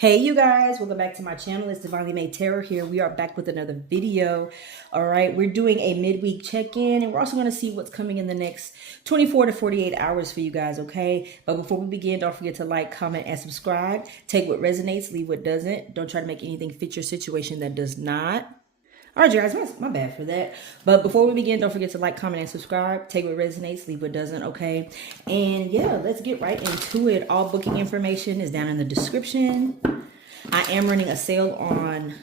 Hey you guys, welcome back to my channel. It's Divinely Made Tarot here. We are back with another video. All right, we're doing a midweek check-in, and we're also going to see what's coming in the next 24 to 48 hours for you guys, okay? But before we begin, don't forget to like, comment, and subscribe. Take what resonates, leave what doesn't. Don't try to make anything fit your situation that does not. All right, you guys, my bad for that. But before we begin, don't forget to like, comment, and subscribe. Take what resonates, leave what doesn't, okay? And yeah, let's get right into it. All booking information is down in the description. I am running a sale on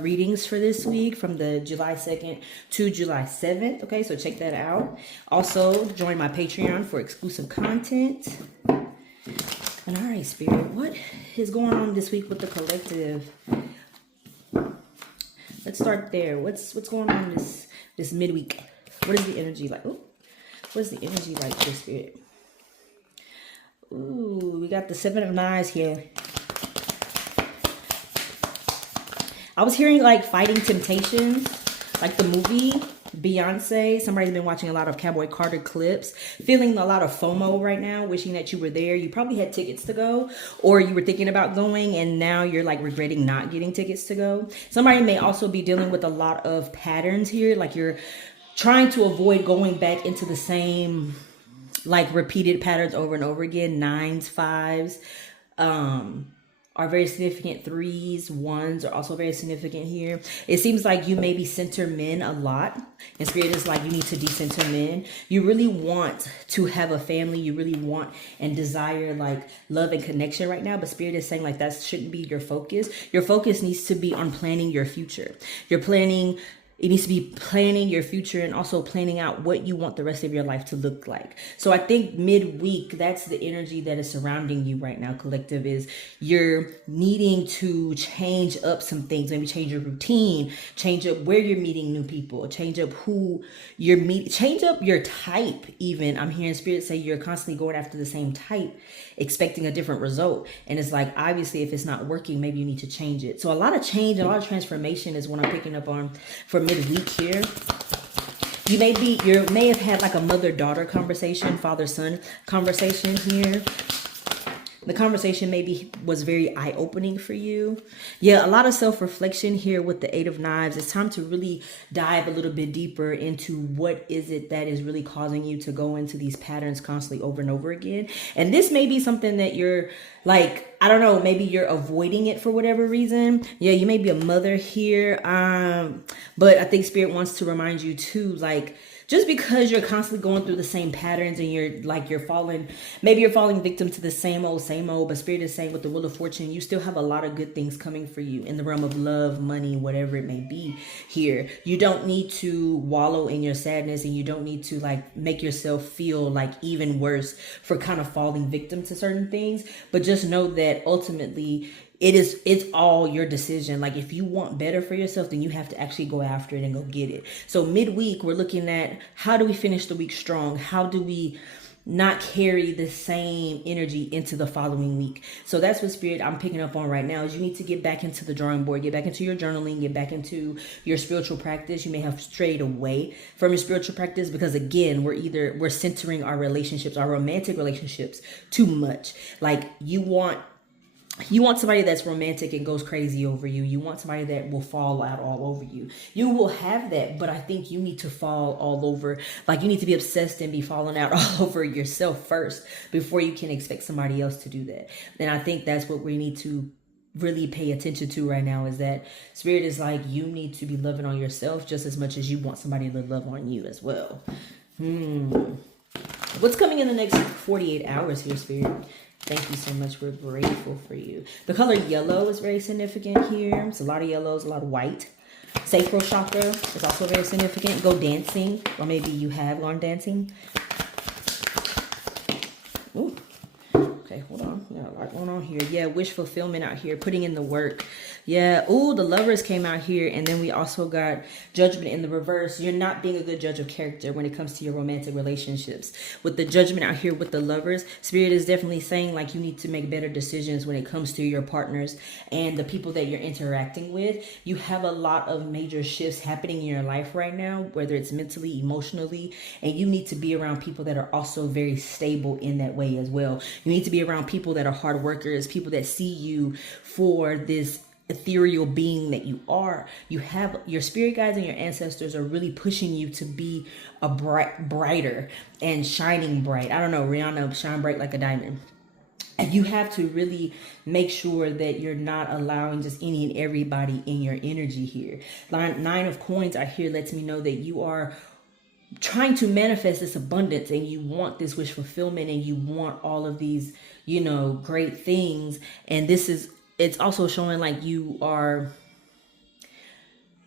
readings for this week from the July 2nd to July 7th, okay? So check that out. Also, join my Patreon for exclusive content. And all right, Spirit, what is going on this week with the collective? Let's start there. What's going on this midweek? What is the energy like? Ooh, what is the energy like this, Spirit? Ooh, we got the Seven of Knives here. I was hearing like Fighting Temptations, like the movie Beyonce. Somebody's been watching a lot of Cowboy Carter clips, feeling a lot of FOMO right now, wishing that you were there. You probably had tickets to go, or you were thinking about going and now you're like regretting not getting tickets to go. Somebody may also be dealing with a lot of patterns here, like you're trying to avoid going back into the same like repeated patterns over and over again. Nines, fives, are very significant. Threes, ones are also very significant here. It seems like you maybe center men a lot, and Spirit is like you need to decenter men. You really want to have a family. You really want and desire like love and connection right now, but Spirit is saying like that shouldn't be your focus. Your focus needs to be on planning your future. It needs to be planning your future and also planning out what you want the rest of your life to look like. So I think midweek, that's the energy that is surrounding you right now, collective, is you're needing to change up some things. Maybe change your routine, change up where you're meeting new people, change up who you're meeting, change up your type even. I'm hearing Spirit say you're constantly going after the same type, expecting a different result. And it's like, obviously, if it's not working, maybe you need to change it. So a lot of change, a lot of transformation is what I'm picking up on for midweek here. You may have had like a mother-daughter conversation, father-son conversation here. The conversation maybe was very eye-opening for you. Yeah, a lot of self-reflection here with the Eight of Knives. It's time to really dive a little bit deeper into what is it that is really causing you to go into these patterns constantly over and over again. And this may be something that you're like, I don't know, maybe you're avoiding it for whatever reason. Yeah, you may be a mother here. But I think Spirit wants to remind you too, like, just because you're constantly going through the same patterns and you're falling victim to the same old, but Spirit is saying with the Wheel of Fortune, you still have a lot of good things coming for you in the realm of love, money, whatever it may be here. You don't need to wallow in your sadness, and you don't need to like make yourself feel like even worse for kind of falling victim to certain things. But just know that ultimately it's all your decision. Like if you want better for yourself, then you have to actually go after it and go get it. So midweek, we're looking at how do we finish the week strong? How do we not carry the same energy into the following week? So that's what Spirit I'm picking up on right now, is you need to get back into the drawing board, get back into your journaling, get back into your spiritual practice. You may have strayed away from your spiritual practice because again, we're centering our relationships, our romantic relationships too much. Like you want somebody that's romantic and goes crazy over you. You want somebody that will fall out all over you. You will have that, but I think you need to fall all over. Like you need to be obsessed and be falling out all over yourself first before you can expect somebody else to do that. And I think that's what we need to really pay attention to right now, is that Spirit is like, you need to be loving on yourself just as much as you want somebody to love on you as well. What's coming in the next 48 hours here, Spirit? Thank you so much. We're grateful for you. The color yellow is very significant here. It's a lot of yellows, a lot of white. Sacral chakra is also very significant. Go dancing, or maybe you have gone dancing. Ooh. Okay, hold on. We got a lot going on here. Yeah, wish fulfillment out here, putting in the work. Yeah. Ooh, the Lovers came out here, and then we also got Judgment in the reverse. You're not being a good judge of character when it comes to your romantic relationships. With the Judgment out here with the Lovers, Spirit is definitely saying like you need to make better decisions when it comes to your partners and the people that you're interacting with. You have a lot of major shifts happening in your life right now, whether it's mentally, emotionally, and you need to be around people that are also very stable in that way as well. You need to be around people that are hard workers, people that see you for this ethereal being that you are. You have your spirit guides and your ancestors are really pushing you to be a brighter and shining bright. I don't know, Rihanna, shine bright like a diamond. And you have to really make sure that you're not allowing just any and everybody in your energy here. Nine of Coins I hear lets me know that you are trying to manifest this abundance and you want this wish fulfillment and you want all of these, you know, great things. And it's also showing like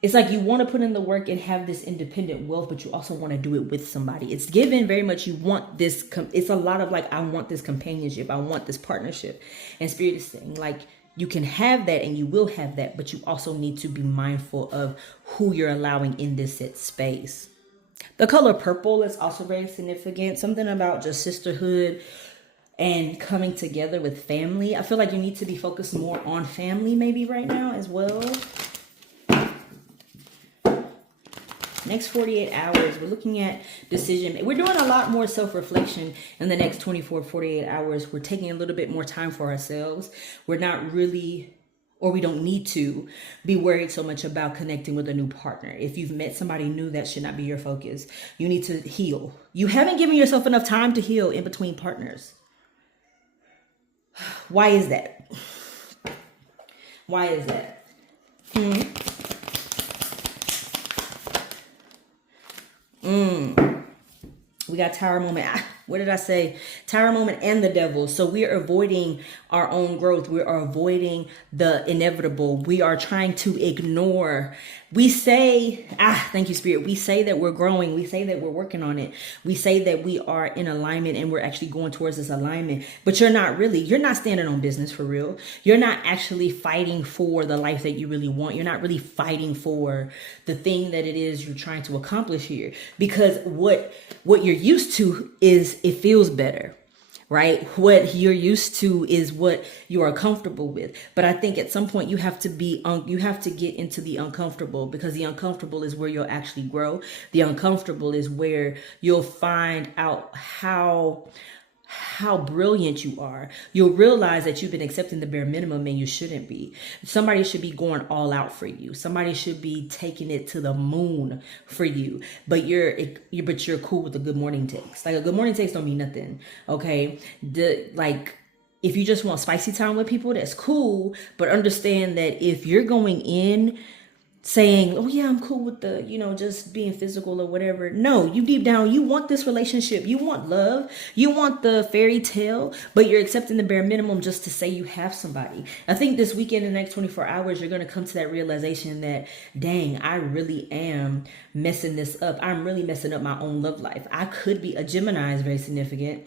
it's like you want to put in the work and have this independent wealth, but you also want to do it with somebody. It's given very much you want this. It's a lot of like, I want this companionship. I want this partnership. And Spirit is saying like, you can have that and you will have that, but you also need to be mindful of who you're allowing in this set space. The color purple is also very significant. Something about just sisterhood and coming together with family. I feel like you need to be focused more on family maybe right now as well. Next 48 hours, we're looking at decision. We're doing a lot more self-reflection in the next 24, 48 hours. We're taking a little bit more time for ourselves. We're not really, or we don't need to be worried so much about connecting with a new partner. If you've met somebody new, that should not be your focus. You need to heal. You haven't given yourself enough time to heal in between partners. Why is that? Why is that? We got Tower moment. What did I say? Tower moment and the devil. So we are avoiding our own growth. We are avoiding the inevitable. We are trying to ignore. We say, thank you, Spirit. We say that we're growing. We say that we're working on it. We say that we are in alignment and we're actually going towards this alignment. But you're not really. You're not standing on business for real. You're not actually fighting for the life that you really want. You're not really fighting for the thing that it is you're trying to accomplish here. Because what you're used to is it feels better, right? What you're used to is what you are comfortable with. But I think at some point you have to get into the uncomfortable, because the uncomfortable is where you'll actually grow. The uncomfortable is where you'll find out how brilliant you are. You'll realize that you've been accepting the bare minimum and you shouldn't be. Somebody should be going all out for you. Somebody should be taking it to the moon for you. But you're cool with a good morning text. Like a good morning text don't mean nothing. Okay. If you just want spicy time with people, that's cool. But understand that if you're going in saying, oh yeah, I'm cool with the, just being physical or whatever. No, you deep down, you want this relationship. You want love. You want the fairy tale, but you're accepting the bare minimum just to say you have somebody. I think this weekend, in the next 24 hours, you're going to come to that realization that, dang, I really am messing this up. I'm really messing up my own love life. I could be a Gemini is very significant.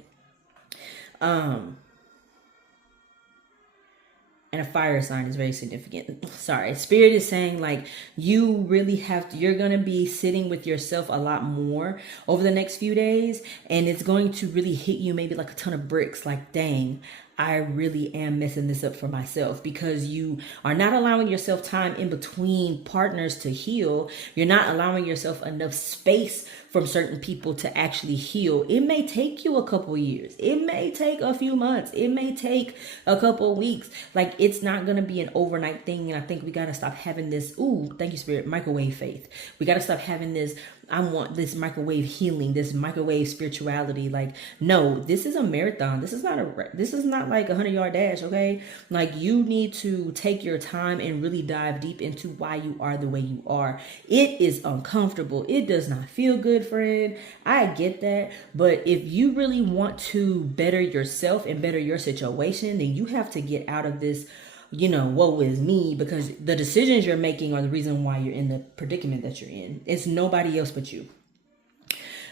And a fire sign is very significant. Sorry. Spirit is saying like you really you're going to be sitting with yourself a lot more over the next few days. And it's going to really hit you maybe like a ton of bricks. Like, dang, I really am messing this up for myself, because you are not allowing yourself time in between partners to heal. You're not allowing yourself enough space from certain people to actually heal. It may take you a couple years. It may take a few months. It may take a couple weeks. Like, it's not going to be an overnight thing. And I think we got to stop having this, thank you, Spirit, microwave faith. We got to stop having this, I want this microwave healing, this microwave spirituality. Like, no, this is a marathon. This is not like a 100-yard dash. Okay. Like, you need to take your time and really dive deep into why you are the way you are. It is uncomfortable. It does not feel good, friend. I get that. But if you really want to better yourself and better your situation, then you have to get out of this, woe is me, because the decisions you're making are the reason why you're in the predicament that you're in. It's nobody else but you.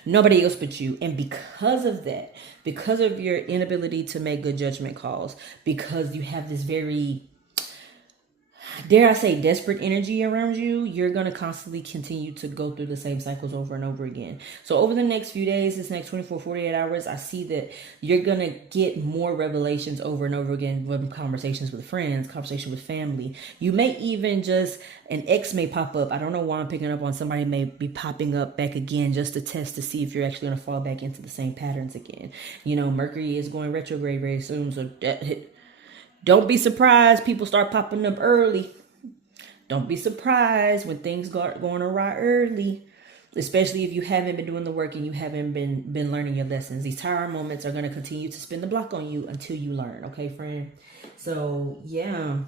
Nobody else but you. And because of that, because of your inability to make good judgment calls, because you have this very, dare I say, desperate energy around you, you're going to constantly continue to go through the same cycles over and over again. So over the next few days, this next 24, 48 hours, I see that you're going to get more revelations over and over again with conversations with friends, conversation with family. You may even just, an ex may pop up. I don't know why I'm picking up on somebody may be popping up back again just to test to see if you're actually going to fall back into the same patterns again. You know, Mercury is going retrograde very soon, so don't be surprised people start popping up early. Don't be surprised when things start going awry early, especially if you haven't been doing the work and you haven't been learning your lessons. These tower moments are going to continue to spin the block on you until you learn, okay, friend? So, yeah.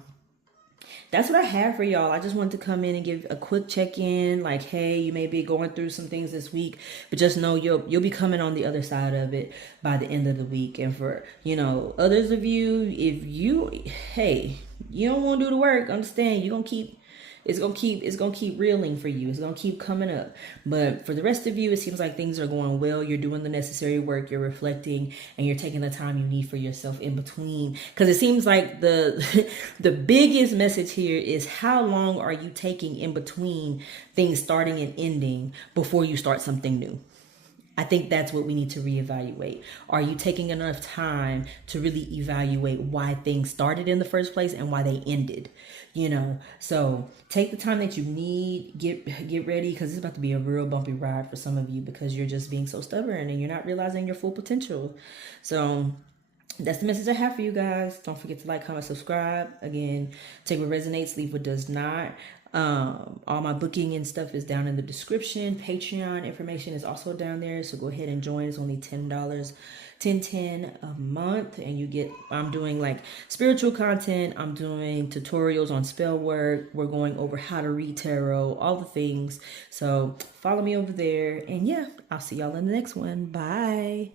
That's what I have for y'all. I just wanted to come in and give a quick check-in. Like, hey, you may be going through some things this week, but just know you'll be coming on the other side of it by the end of the week. And for, you know, others of you, if you, hey, you don't want to do the work, understand, you're going to keep, it's gonna keep reeling for you. It's gonna keep coming up. But for the rest of you, it seems like things are going well. You're doing the necessary work, you're reflecting, and you're taking the time you need for yourself in between. Because it seems like the the biggest message here is, how long are you taking in between things starting and ending before you start something new? I think that's what we need to reevaluate. Are you taking enough time to really evaluate why things started in the first place and why they ended? You know, so take the time that you need, get ready, because it's about to be a real bumpy ride for some of you because you're just being so stubborn and you're not realizing your full potential. So that's the message I have for you guys. Don't forget to like, comment, subscribe. Again, take what resonates, leave what does not. All my booking and stuff is down in the description. Patreon information is also down there, so go ahead and join. It's only $10, $10 a month, and you get, I'm doing like spiritual content, I'm doing tutorials on spell work, we're going over how to read tarot, all the things. So follow me over there, and yeah, I'll see y'all in the next one. Bye.